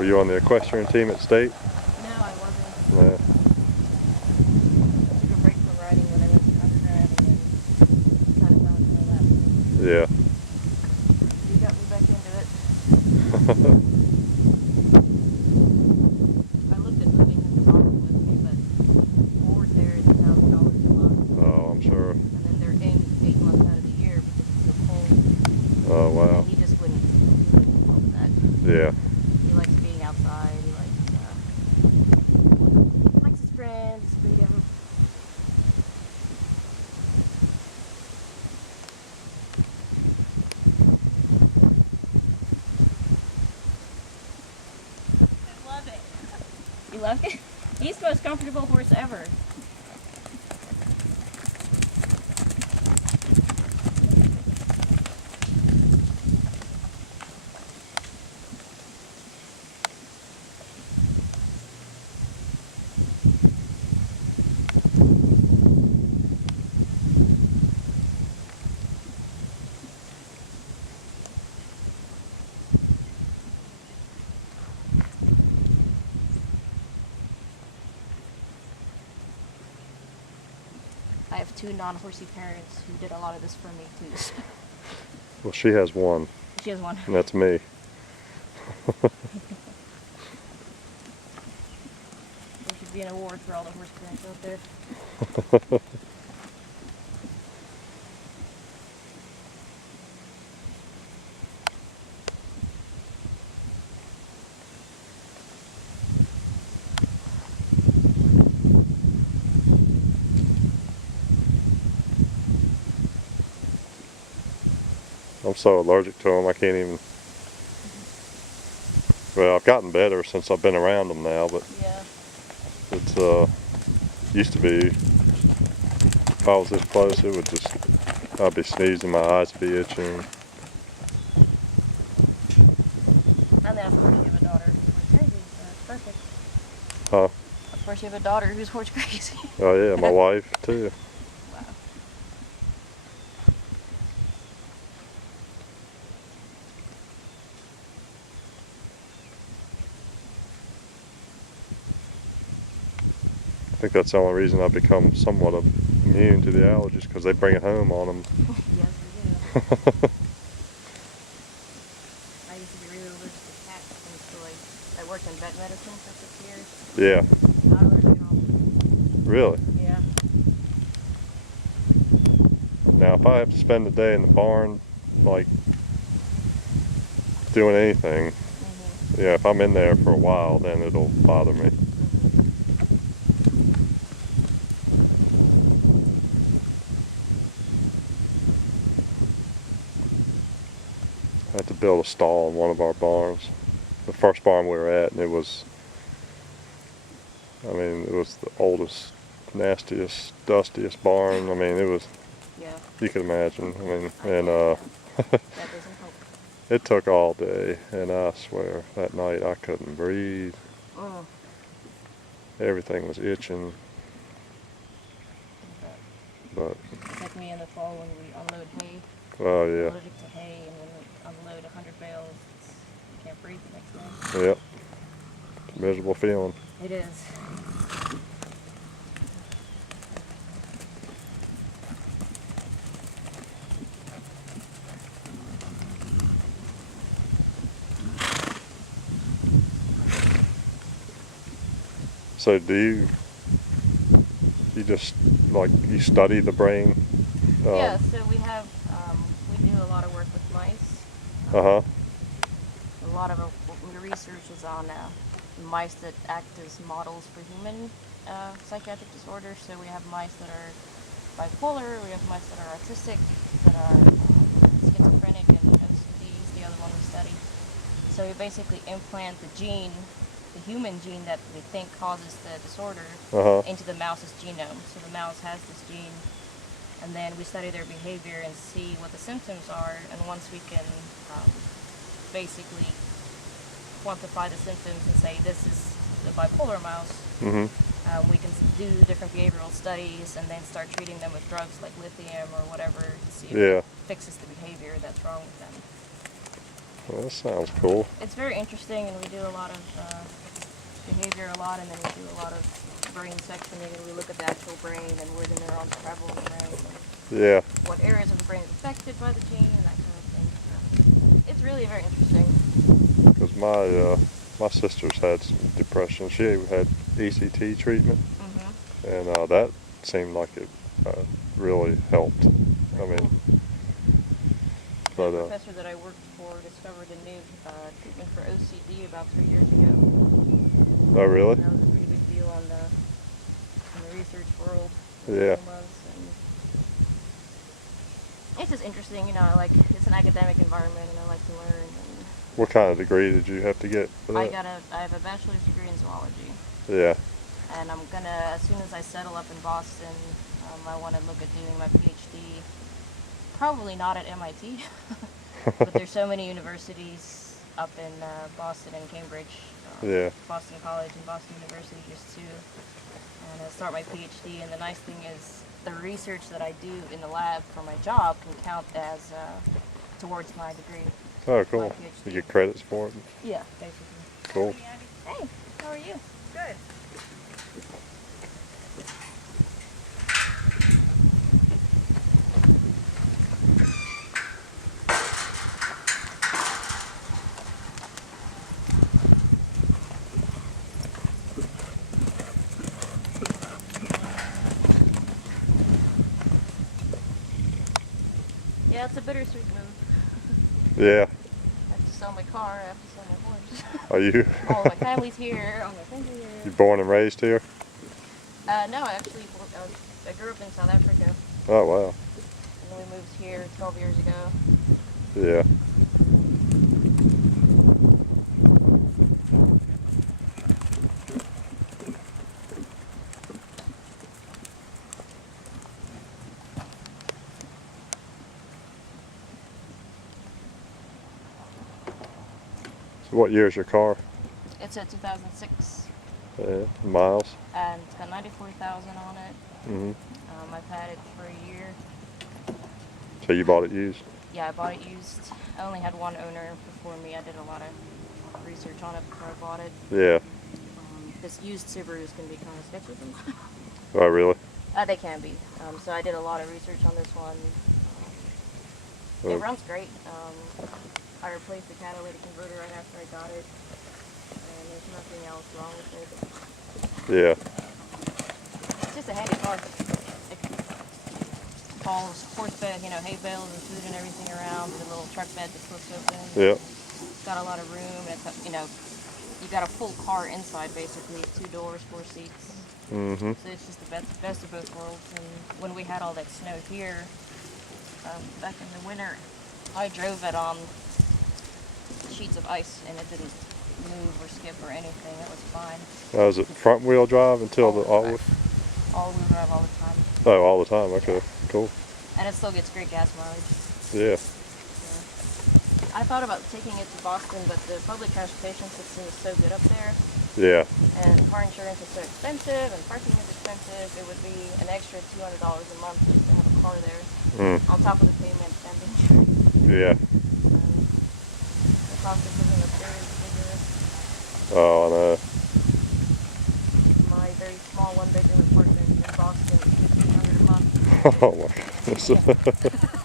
Were you on the equestrian team at state? No, I wasn't. No. I took a break from riding when I went to undergrad and then kind of found my lap. Yeah. You got me back into it. I looked at moving into Boston with me, but board there is $1,000 a month. Oh, I'm sure. And then they're in 8 months out of the year because it's so cold. Oh, wow. And he just wouldn't help with that. Yeah. He likes being outside. He likes his friends, freedom. I love it. You love it? He's the most comfortable horse ever. I have 2 non-horsey parents who did a lot of this for me too. So. Well, she has one. She has one. And that's me. There should be an award for all the horse parents out there. I'm so allergic to them, I can't even. Well, I've gotten better since I've been around them now, but Yeah. it's used to be, if I was this close, it would just, I'd be sneezing, my eyes would be itching. And then of course you have a daughter who's horse crazy, so that's perfect. Huh? Of course you have a daughter who's horse crazy. Oh yeah, my wife too. Wow. I think that's the only reason I've become somewhat immune to the allergies, because they bring it home on them. Yes, we do. I used to be really allergic to cats until I worked in vet medicine for 6 years. Yeah. Not allergic at all. Really? Yeah. Now, if I have to spend the day in the barn, like doing anything, yeah, if I'm in there for a while, then it'll bother me. I had to build a stall in one of our barns. The first barn we were at, and it was, I mean, it was the oldest, nastiest, dustiest barn. I mean, it was, Yeah. you can imagine. I mean, and That doesn't help. it took all day, and I swear, that night I couldn't breathe. Oh. Everything was itching, but, It's like me in the fall when we unload hay. oh I'm yeah, allergic to hay, and when we unload 100 bales, you can't breathe the next day. yep. It's a miserable feeling. It is. So do you just, like, you study the brain? Yeah, so we have, we do a lot of work with mice. Uh-huh. A lot of the research is on mice that act as models for human psychiatric disorders. So we have mice that are bipolar, we have mice that are autistic, that are schizophrenic, and OCD is the other one we study. So we basically implant the gene, the human gene that we think causes the disorder, into the mouse's genome. So the mouse has this gene, and then we study their behavior and see what the symptoms are, and once we can basically quantify the symptoms and say this is the bipolar mouse, we can do different behavioral studies and then start treating them with drugs like lithium or whatever to see if it fixes the behavior that's wrong with them. Well, that sounds cool. It's very interesting, and we do a lot of behavior a lot, and then we do a lot of brain sectioning, and we look at the actual brain and where the neurons travel in the brain, and Yeah. what areas of the brain is affected by the gene, and that kind of thing. So it's really very interesting. Because my sister's had some depression. She had ECT treatment, and that seemed like it really helped. I mean, but the professor that I worked for discovered a new treatment for OCD about 3 years ago. oh really? That was a pretty big deal in the research world. Yeah. And it's just interesting, you know. It's an academic environment, and I like to learn. And What kind of degree did you have to get for that? I have a bachelor's degree in zoology. Yeah. And I'm gonna, as soon as I settle up in Boston, I want to look at doing my PhD. Probably not at MIT, but there's so many universities up in Boston and Cambridge. Yeah. Boston College and Boston University just too. And I'll start my PhD. And the nice thing is, the research that I do in the lab for my job can count as towards my degree. Oh, cool. You get credits for it? Yeah, basically. Cool. Hey, how are you? Good. Yeah, it's a bittersweet move. Yeah. I have to sell my car, I have to sell my horse. Are you? All my family's here, all my friends are here. You born and raised here? No, I grew up in South Africa. Oh, wow. And then we moved here 12 years ago. Yeah. So what year is your car? It's a 2006. Yeah. Miles? And it's got 94,000 on it. Mm-hmm. I've had it for a year. So you bought it used? Yeah, I bought it used. I only had one owner before me. I did a lot of research on it before I bought it. Yeah. This used Subarus can be kind of sketchy sometimes. Oh, really? They can be. So I did a lot of research on this one. It runs great. I replaced the catalytic converter right after I got it, and there's nothing else wrong with it. Yeah. It's just a handy car. It hauls horse bed, hay bales and food and everything around with a little truck bed that flips open. Yeah. It's got a lot of room, and it's, you got a full car inside basically, 2 doors, 4 seats. Mm-hmm. So it's just the best of both worlds. And when we had all that snow here, back in the winter, I drove it on sheets of ice, and it didn't move or skip or anything. It was fine. Was it front wheel drive until the all-wheel? All-wheel drive all the time. Oh, all the time. Okay, cool. And it still gets great gas mileage. Yeah. I thought about taking it to Boston, but the public transportation system is so good up there. Yeah. And car insurance is so expensive, and parking is expensive. It would be an extra $200 a month just to have a car there, on top of the payment and insurance. Yeah. The cost of living up there is ridiculous. Oh, I know. My very small 1-bedroom apartment in Boston is $1,500 a month. Oh my goodness. Yeah.